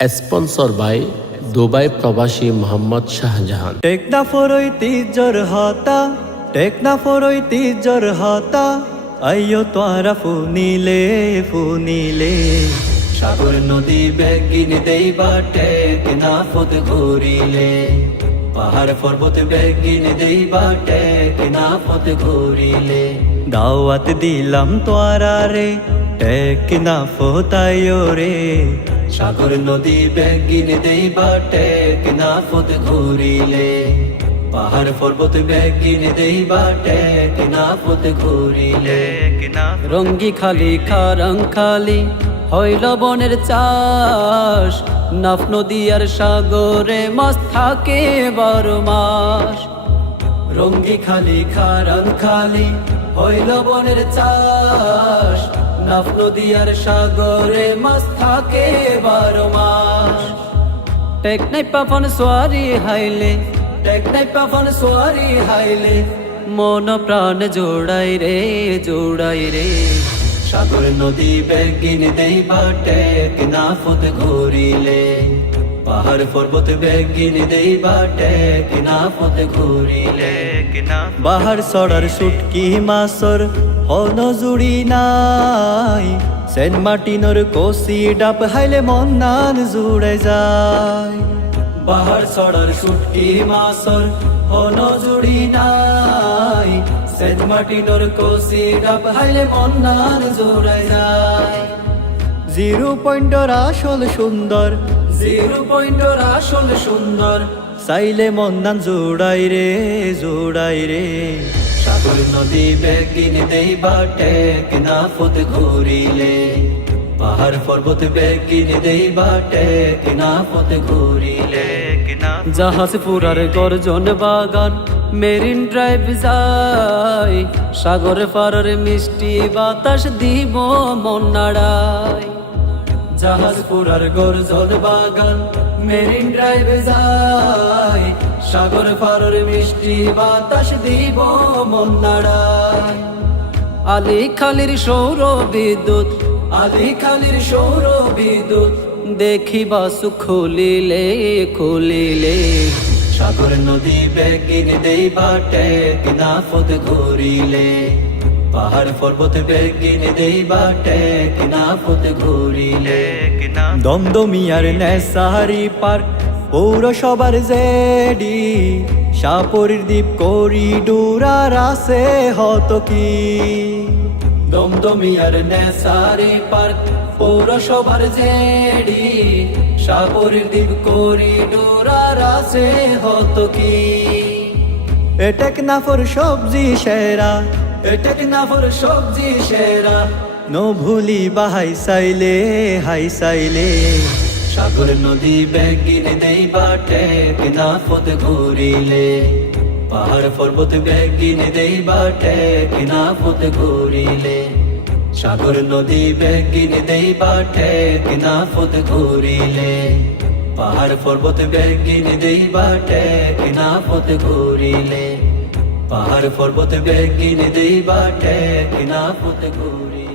Sponsor by Dubai প্রবাসী মোহাম্মদ শাহজাহান। টেকনাফর ঐতিহ্যর হাতা আইয়ো তোরা ফুনিলে ফুনিলে সাগর নদী বেগিন দেইবা টেকনাফত ঘুরিলে পাহাড় পর্বত বেগিন দেইবা টেকনাফত ঘুরিলে দাওয়াত দিলাম তোরা রে টেকনাফত আইয়ো রে সাগর নদী বেগিন দেইবা টেকনাফত ঘুরিলে পাহাড় পর্বত বেগিন দেইবা টেকনাফত ঘুরিলে রঙ্গি খালি খারং খালি হইল বনের চাষ নাফ নদী আর সাগরে মাছ থাকে 12 মাস রঙ্গি খালি খারং খালি হইল বনের চাষ নাফ নদী আর সাগরে মাছ থাকে 12 মাস টেকনাইপা ফন সোয়ারি হাইলে মন প্রাণ জোড়াই রে সাগর নদী বেগিন দেইবা টেকনাফত ঘুরিলে পাহাড় পর্বত বেগিন দেইবা টেকনাফত ঘুরিলে বাহার সরার সুটকি মাছর হন জুড়ি নাই সেন্ট মার্টিনর কোসি ডাব হাইলে মন নান জুড়ে যায় বাহার সরার সুটকি মাছর হন জুড়ি নাই সেন্ট মার্টিনর কোসি ডাব হাইলে মন নান জুড়ে যায় 0 পয়েন্টর আসল সুন্দর চাইলে মন নান জোড়াই রে সাগর নদী বেগিন দেইবা টেকনাফত ঘুরিলে পাহাড় পর্বত বেগিন দেইবা টেকনাফত ঘুরিলে জাহাজ পুরার গর্জন বাগান মেরিন ড্রাইভ যায় সাগর পারের মিষ্টি বাতাস দিব মন নাড়ায় জাহাজ পুরার গর্জন বাগান মেরিন ড্রাইভ যায় সাগর পারের মিষ্টি বাতাস দিব মন নাড়ায় আলী খালির সৌর বিদ্যুৎ দেখিবা সুখ খুলিলে সাগর নদী বেগিন দেইবা টেকনাফত ঘুরিলে পাহাড় পর্বত বেগিন দেইবা টেকনাফত ঘুরিলে দমদমিয়ার নেসারি পার্ক পৌরসভার জেডি সাপুরের দ্বীপ করিডোর আর আছে হত কি দমদমিয়ার নেসারি পার্ক পৌরসভার জেডি সাপুরের দ্বীপ করিডোর আর আছে হত কি টেকনাফর সবজি সেরা নো ভুলি বাহাই সাইলে সাগর নদী বেগিন দেইবা টেকনাফত ঘুরিলে পাহাড় পর্বত বেগিন দেইবা টেকনাফত ঘুরিলে সাগর নদী বেগিন দেইবা টেকনাফত ঘুরিলে পাহাড় পর্বত বেগিন দেইবা টেকনাফত ঘুরিলে পাহাড় পর্বত বেগিন দেইবা টেকনাফত ঘুরিলে।